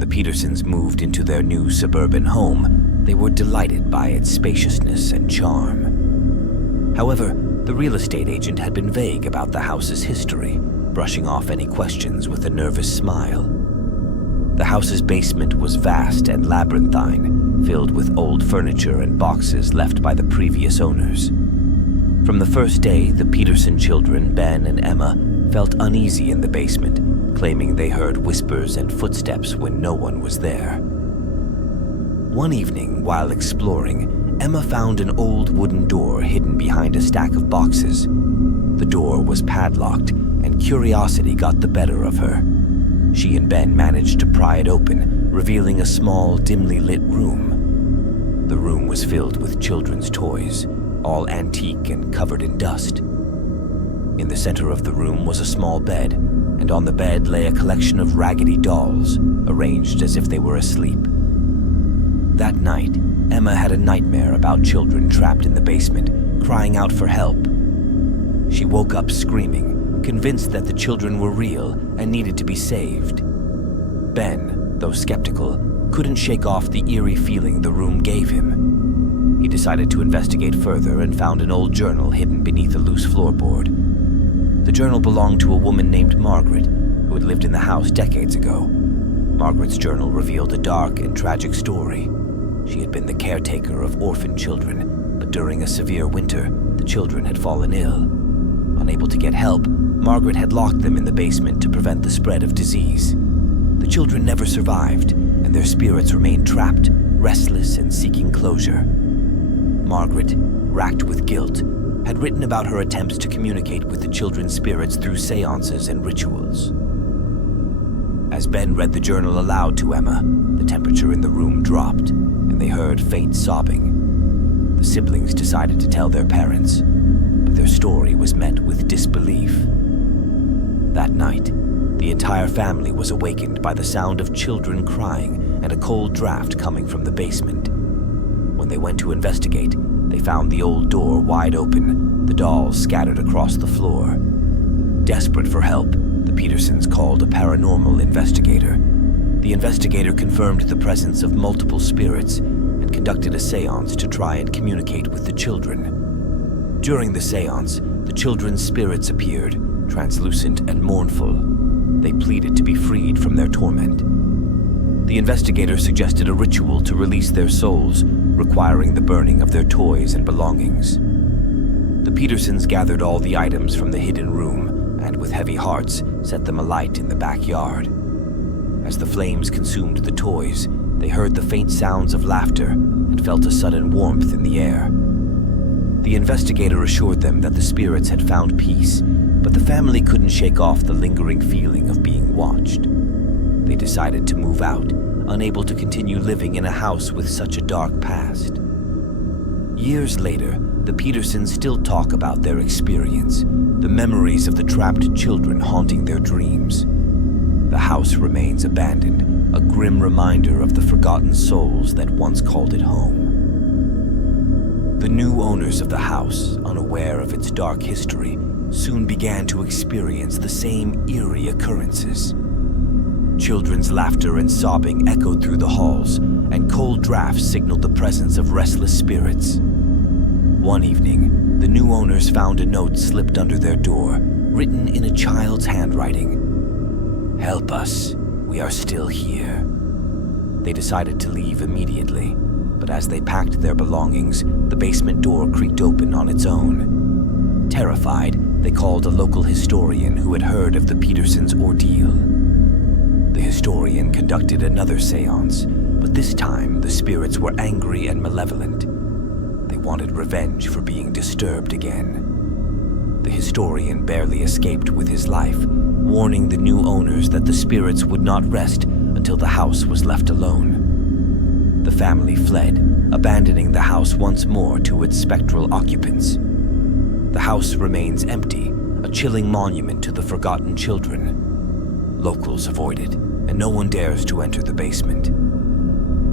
When the Petersons moved into their new suburban home, they were delighted by its spaciousness and charm. However, the real estate agent had been vague about the house's history, brushing off any questions with a nervous smile. The house's basement was vast and labyrinthine, filled with old furniture and boxes left by the previous owners. From the first day, the Peterson children, Ben and Emma, felt uneasy in the basement, claiming they heard whispers and footsteps when no one was there. One evening, while exploring, Emma found an old wooden door hidden behind a stack of boxes. The door was padlocked, and curiosity got the better of her. She and Ben managed to pry it open, revealing a small, dimly lit room. The room was filled with children's toys, all antique and covered in dust. In the center of the room was a small bed, and on the bed lay a collection of raggedy dolls, arranged as if they were asleep. That night, Emma had a nightmare about children trapped in the basement, crying out for help. She woke up screaming, convinced that the children were real and needed to be saved. Ben, though skeptical, couldn't shake off the eerie feeling the room gave him. He decided to investigate further and found an old journal hidden beneath a loose floorboard. The journal belonged to a woman named Margaret, who had lived in the house decades ago. Margaret's journal revealed a dark and tragic story. She had been the caretaker of orphaned children, but during a severe winter, the children had fallen ill. Unable to get help, Margaret had locked them in the basement to prevent the spread of disease. The children never survived, and their spirits remained trapped, restless and seeking closure. Margaret, racked with guilt, had written about her attempts to communicate with the children's spirits through seances and rituals. As Ben read the journal aloud to Emma, the temperature in the room dropped, and they heard faint sobbing. The siblings decided to tell their parents, but their story was met with disbelief. That night, the entire family was awakened by the sound of children crying and a cold draft coming from the basement. When they went to investigate, they found the old door wide open, the dolls scattered across the floor. Desperate for help, the Petersons called a paranormal investigator. The investigator confirmed the presence of multiple spirits and conducted a seance to try and communicate with the children. During the seance, the children's spirits appeared, translucent and mournful. They pleaded to be freed from their torment. The investigator suggested a ritual to release their souls, requiring the burning of their toys and belongings. The Petersons gathered all the items from the hidden room and, with heavy hearts, set them alight in the backyard. As the flames consumed the toys, they heard the faint sounds of laughter and felt a sudden warmth in the air. The investigator assured them that the spirits had found peace, but the family couldn't shake off the lingering feeling of being watched. They decided to move out, unable to continue living in a house with such a dark past. Years later, the Petersons still talk about their experience, the memories of the trapped children haunting their dreams. The house remains abandoned, a grim reminder of the forgotten souls that once called it home. The new owners of the house, unaware of its dark history, soon began to experience the same eerie occurrences. Children's laughter and sobbing echoed through the halls, and cold drafts signaled the presence of restless spirits. One evening, the new owners found a note slipped under their door, written in a child's handwriting. "Help us, we are still here." They decided to leave immediately, but as they packed their belongings, the basement door creaked open on its own. Terrified, they called a local historian who had heard of the Petersons' ordeal. The historian conducted another seance, but this time the spirits were angry and malevolent. They wanted revenge for being disturbed again. The historian barely escaped with his life, warning the new owners that the spirits would not rest until the house was left alone. The family fled, abandoning the house once more to its spectral occupants. The house remains empty, a chilling monument to the forgotten children. Locals avoid it, and no one dares to enter the basement.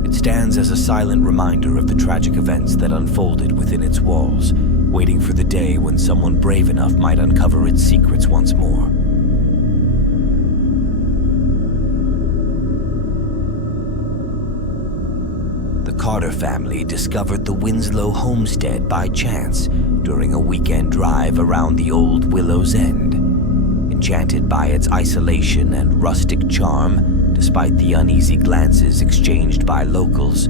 It stands as a silent reminder of the tragic events that unfolded within its walls, waiting for the day when someone brave enough might uncover its secrets once more. Carter family discovered the Winslow homestead by chance during a weekend drive around the old Willow's End. Enchanted by its isolation and rustic charm, despite the uneasy glances exchanged by locals,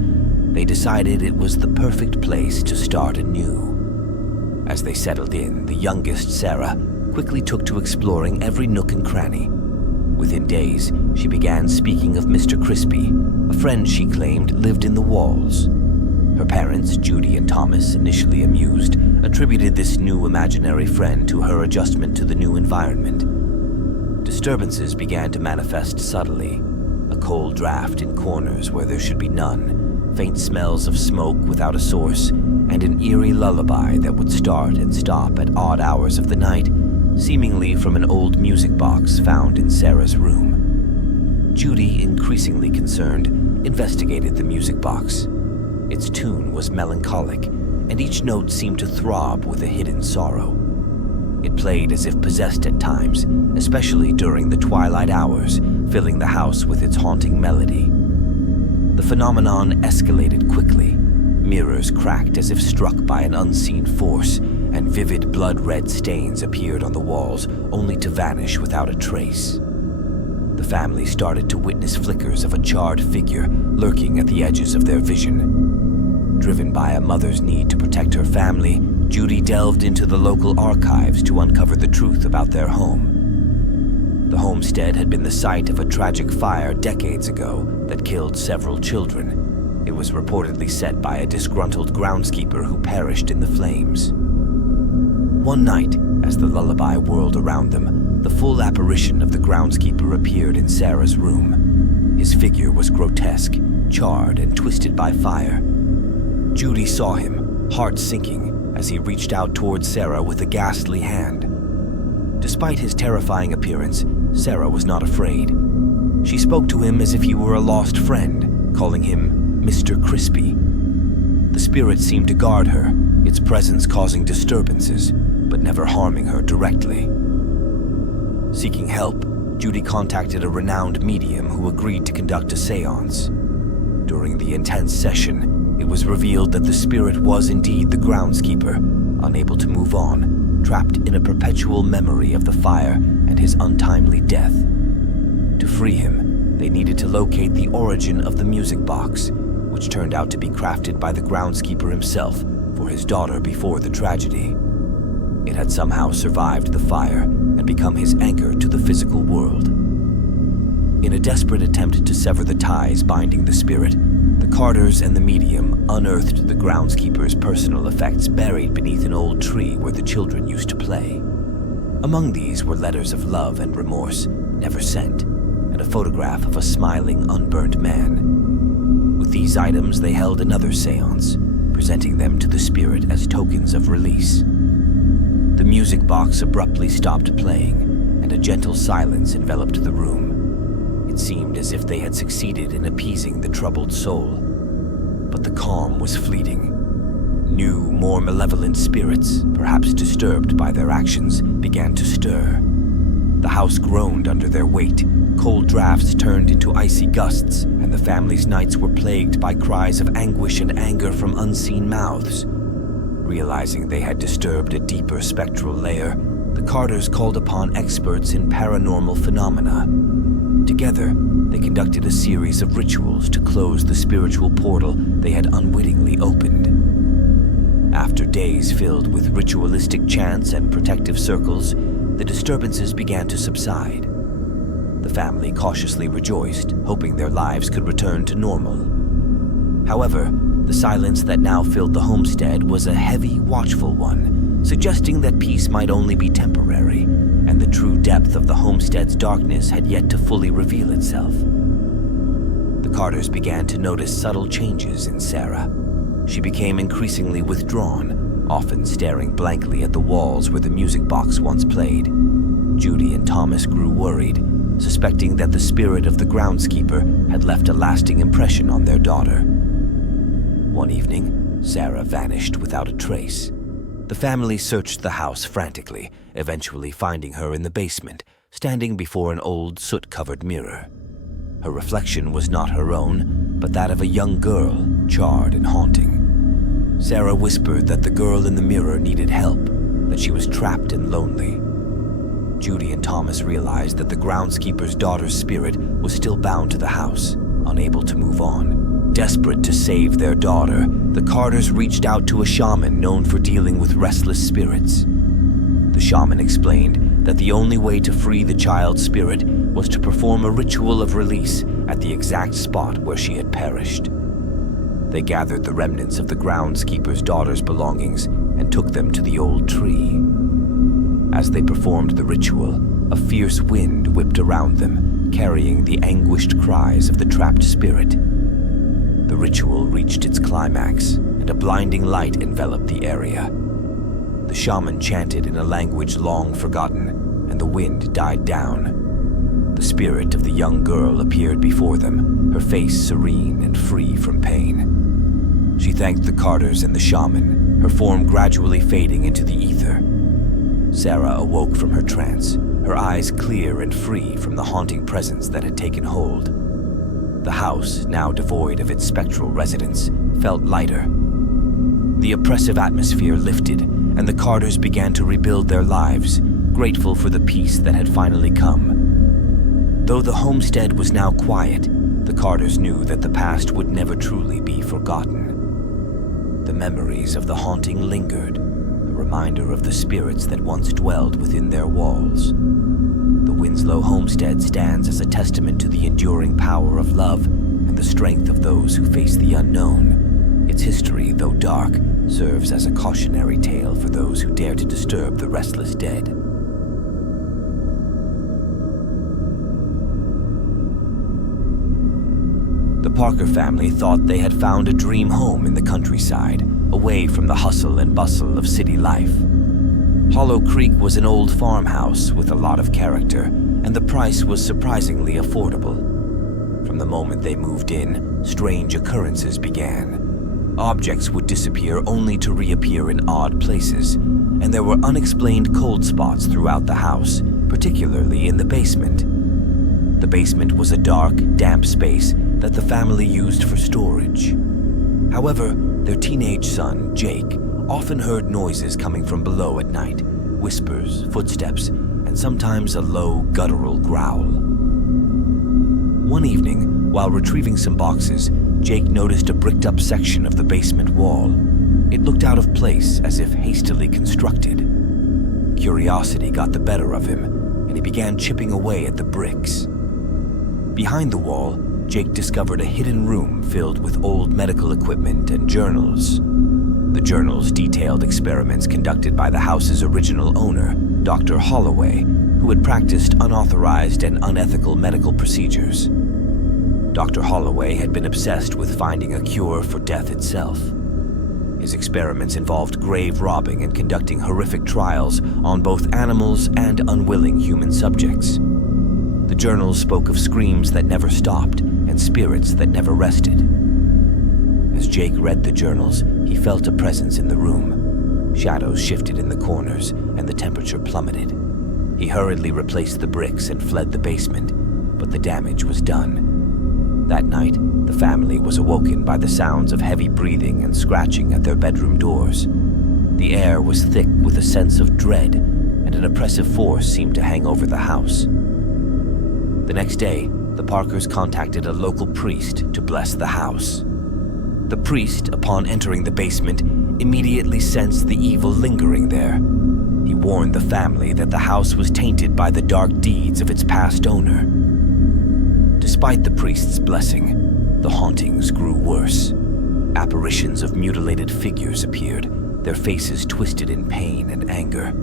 they decided it was the perfect place to start anew. As they settled in, the youngest, Sarah, quickly took to exploring every nook and cranny. Within days, she began speaking of Mr. Crispy, a friend she claimed lived in the walls. Her parents, Judy and Thomas, initially amused, attributed this new imaginary friend to her adjustment to the new environment. Disturbances began to manifest subtly. A cold draft in corners where there should be none, faint smells of smoke without a source, and an eerie lullaby that would start and stop at odd hours of the night, seemingly from an old music box found in Sarah's room. Judy, increasingly concerned, investigated the music box. Its tune was melancholic, and each note seemed to throb with a hidden sorrow. It played as if possessed at times, especially during the twilight hours, filling the house with its haunting melody. The phenomenon escalated quickly. Mirrors cracked as if struck by an unseen force, and vivid blood-red stains appeared on the walls, only to vanish without a trace. The family started to witness flickers of a charred figure lurking at the edges of their vision. Driven by a mother's need to protect her family, Judy delved into the local archives to uncover the truth about their home. The homestead had been the site of a tragic fire decades ago that killed several children. It was reportedly set by a disgruntled groundskeeper who perished in the flames. One night, as the lullaby whirled around them, the full apparition of the groundskeeper appeared in Sarah's room. His figure was grotesque, charred and twisted by fire. Judy saw him, heart sinking, as he reached out towards Sarah with a ghastly hand. Despite his terrifying appearance, Sarah was not afraid. She spoke to him as if he were a lost friend, calling him Mr. Crispy. The spirit seemed to guard her, its presence causing disturbances, but never harming her directly. Seeking help, Judy contacted a renowned medium who agreed to conduct a séance. During the intense session, it was revealed that the spirit was indeed the groundskeeper, unable to move on, trapped in a perpetual memory of the fire and his untimely death. To free him, they needed to locate the origin of the music box, which turned out to be crafted by the groundskeeper himself for his daughter before the tragedy. It had somehow survived the fire and become his anchor to the physical world. In a desperate attempt to sever the ties binding the spirit, the Carters and the medium unearthed the groundskeeper's personal effects buried beneath an old tree where the children used to play. Among these were letters of love and remorse, never sent, and a photograph of a smiling, unburnt man. With these items, they held another séance, presenting them to the spirit as tokens of release. The music box abruptly stopped playing, and a gentle silence enveloped the room. It seemed as if they had succeeded in appeasing the troubled soul. But the calm was fleeting. New, more malevolent spirits, perhaps disturbed by their actions, began to stir. The house groaned under their weight. Cold drafts turned into icy gusts, and the family's nights were plagued by cries of anguish and anger from unseen mouths. Realizing they had disturbed a deeper spectral layer, the Carters called upon experts in paranormal phenomena. Together, they conducted a series of rituals to close the spiritual portal they had unwittingly opened. After days filled with ritualistic chants and protective circles, the disturbances began to subside. The family cautiously rejoiced, hoping their lives could return to normal. However, the silence that now filled the homestead was a heavy, watchful one, suggesting that peace might only be temporary, and the true depth of the homestead's darkness had yet to fully reveal itself. The Carters began to notice subtle changes in Sarah. She became increasingly withdrawn, often staring blankly at the walls where the music box once played. Judy and Thomas grew worried, suspecting that the spirit of the groundskeeper had left a lasting impression on their daughter. One evening, Sarah vanished without a trace. The family searched the house frantically, eventually finding her in the basement, standing before an old soot-covered mirror. Her reflection was not her own, but that of a young girl, charred and haunting. Sarah whispered that the girl in the mirror needed help, that she was trapped and lonely. Judy and Thomas realized that the groundskeeper's daughter's spirit was still bound to the house, unable to move on. Desperate to save their daughter, the Carters reached out to a shaman known for dealing with restless spirits. The shaman explained that the only way to free the child's spirit was to perform a ritual of release at the exact spot where she had perished. They gathered the remnants of the groundskeeper's daughter's belongings and took them to the old tree. As they performed the ritual, a fierce wind whipped around them, carrying the anguished cries of the trapped spirit. The ritual reached its climax, and a blinding light enveloped the area. The shaman chanted in a language long forgotten, and the wind died down. The spirit of the young girl appeared before them, her face serene and free from pain. She thanked the Carters and the shaman, her form gradually fading into the ether. Sarah awoke from her trance, her eyes clear and free from the haunting presence that had taken hold. The house, now devoid of its spectral residents, felt lighter. The oppressive atmosphere lifted, and the Carters began to rebuild their lives, grateful for the peace that had finally come. Though the homestead was now quiet, the Carters knew that the past would never truly be forgotten. The memories of the haunting lingered, a reminder of the spirits that once dwelled within their walls. The Winslow homestead stands as a testament to the enduring power of love and the strength of those who face the unknown. Its history, though dark, serves as a cautionary tale for those who dare to disturb the restless dead. The Parker family thought they had found a dream home in the countryside, away from the hustle and bustle of city life. Hollow Creek was an old farmhouse with a lot of character, and the price was surprisingly affordable. From the moment they moved in, strange occurrences began. Objects would disappear only to reappear in odd places, and there were unexplained cold spots throughout the house, particularly in the basement. The basement was a dark, damp space that the family used for storage. However, their teenage son, Jake, often heard noises coming from below at night, whispers, footsteps, and sometimes a low, guttural growl. One evening, while retrieving some boxes, Jake noticed a bricked-up section of the basement wall. It looked out of place, as if hastily constructed. Curiosity got the better of him, and he began chipping away at the bricks. Behind the wall, Jake discovered a hidden room filled with old medical equipment and journals. The journals detailed experiments conducted by the house's original owner, Dr. Holloway, who had practiced unauthorized and unethical medical procedures. Dr. Holloway had been obsessed with finding a cure for death itself. His experiments involved grave robbing and conducting horrific trials on both animals and unwilling human subjects. The journals spoke of screams that never stopped and spirits that never rested. As Jake read the journals, he felt a presence in the room. Shadows shifted in the corners, and the temperature plummeted. He hurriedly replaced the bricks and fled the basement, but the damage was done. That night, the family was awoken by the sounds of heavy breathing and scratching at their bedroom doors. The air was thick with a sense of dread, and an oppressive force seemed to hang over the house. The next day, the Parkers contacted a local priest to bless the house. The priest, upon entering the basement, immediately sensed the evil lingering there. He warned the family that the house was tainted by the dark deeds of its past owner. Despite the priest's blessing, the hauntings grew worse. Apparitions of mutilated figures appeared, their faces twisted in pain and anger.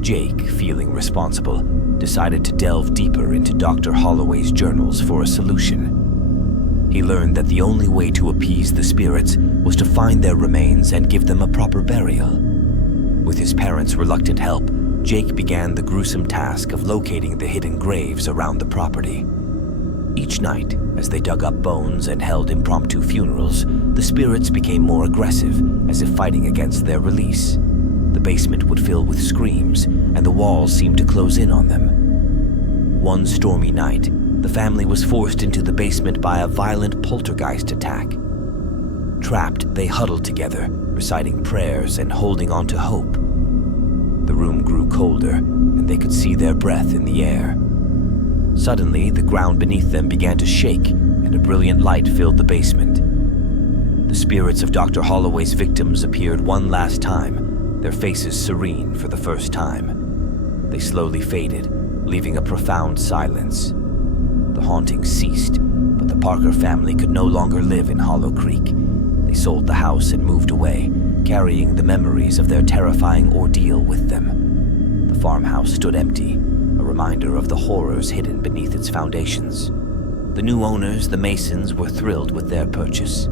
Jake, feeling responsible, decided to delve deeper into Dr. Holloway's journals for a solution. He learned that the only way to appease the spirits was to find their remains and give them a proper burial. With his parents' reluctant help, Jake began the gruesome task of locating the hidden graves around the property. Each night, as they dug up bones and held impromptu funerals, the spirits became more aggressive, as if fighting against their release. The basement would fill with screams, and the walls seemed to close in on them. One stormy night, the family was forced into the basement by a violent poltergeist attack. Trapped, they huddled together, reciting prayers and holding on to hope. The room grew colder, and they could see their breath in the air. Suddenly, the ground beneath them began to shake, and a brilliant light filled the basement. The spirits of Dr. Holloway's victims appeared one last time, their faces serene for the first time. They slowly faded, leaving a profound silence. The haunting ceased, but the Parker family could no longer live in Hollow Creek. They sold the house and moved away, carrying the memories of their terrifying ordeal with them. The farmhouse stood empty, a reminder of the horrors hidden beneath its foundations. The new owners, the Masons, were thrilled with their purchase.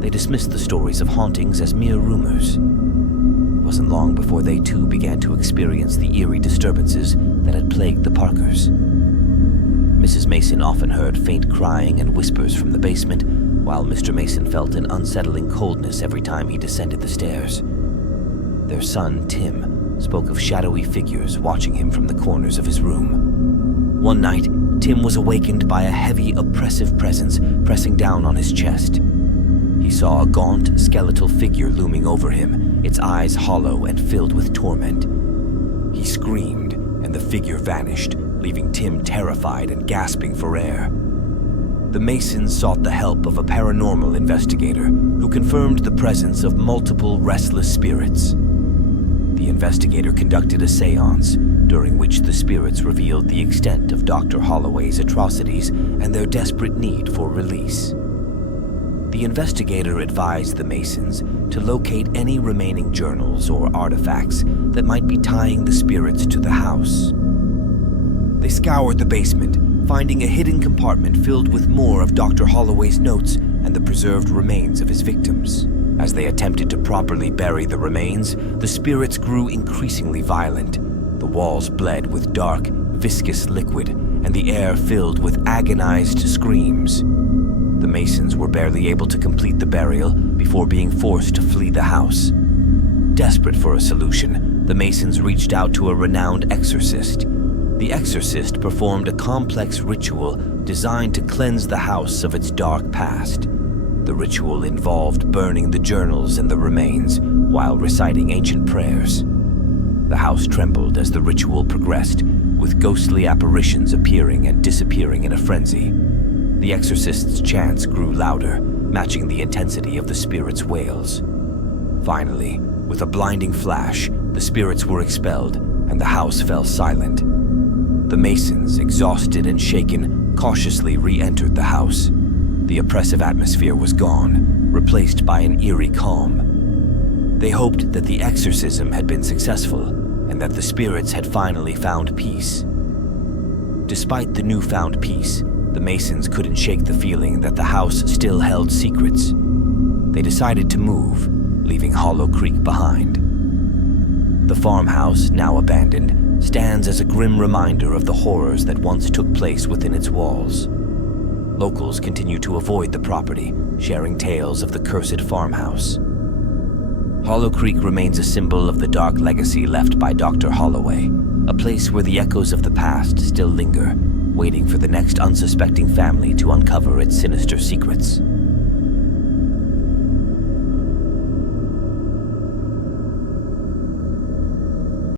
They dismissed the stories of hauntings as mere rumors. It wasn't long before they too began to experience the eerie disturbances that had plagued the Parkers. Mrs. Mason often heard faint crying and whispers from the basement, while Mr. Mason felt an unsettling coldness every time he descended the stairs. Their son, Tim, spoke of shadowy figures watching him from the corners of his room. One night, Tim was awakened by a heavy, oppressive presence pressing down on his chest. He saw a gaunt, skeletal figure looming over him, its eyes hollow and filled with torment. He screamed, and the figure vanished, leaving Tim terrified and gasping for air. The Masons sought the help of a paranormal investigator who confirmed the presence of multiple restless spirits. The investigator conducted a seance, during which the spirits revealed the extent of Dr. Holloway's atrocities and their desperate need for release. The investigator advised the Masons to locate any remaining journals or artifacts that might be tying the spirits to the house. They scoured the basement, finding a hidden compartment filled with more of Dr. Holloway's notes and the preserved remains of his victims. As they attempted to properly bury the remains, the spirits grew increasingly violent. The walls bled with dark, viscous liquid, and the air filled with agonized screams. The Masons were barely able to complete the burial before being forced to flee the house. Desperate for a solution, the Masons reached out to a renowned exorcist. The exorcist performed a complex ritual designed to cleanse the house of its dark past. The ritual involved burning the journals and the remains while reciting ancient prayers. The house trembled as the ritual progressed, with ghostly apparitions appearing and disappearing in a frenzy. The exorcist's chants grew louder, matching the intensity of the spirits' wails. Finally, with a blinding flash, the spirits were expelled, and the house fell silent. The Masons, exhausted and shaken, cautiously re-entered the house. The oppressive atmosphere was gone, replaced by an eerie calm. They hoped that the exorcism had been successful, and that the spirits had finally found peace. Despite the newfound peace, the Masons couldn't shake the feeling that the house still held secrets. They decided to move, leaving Hollow Creek behind. The farmhouse, now abandoned, stands as a grim reminder of the horrors that once took place within its walls. Locals continue to avoid the property, sharing tales of the cursed farmhouse. Hollow Creek remains a symbol of the dark legacy left by Dr. Holloway, a place where the echoes of the past still linger, waiting for the next unsuspecting family to uncover its sinister secrets.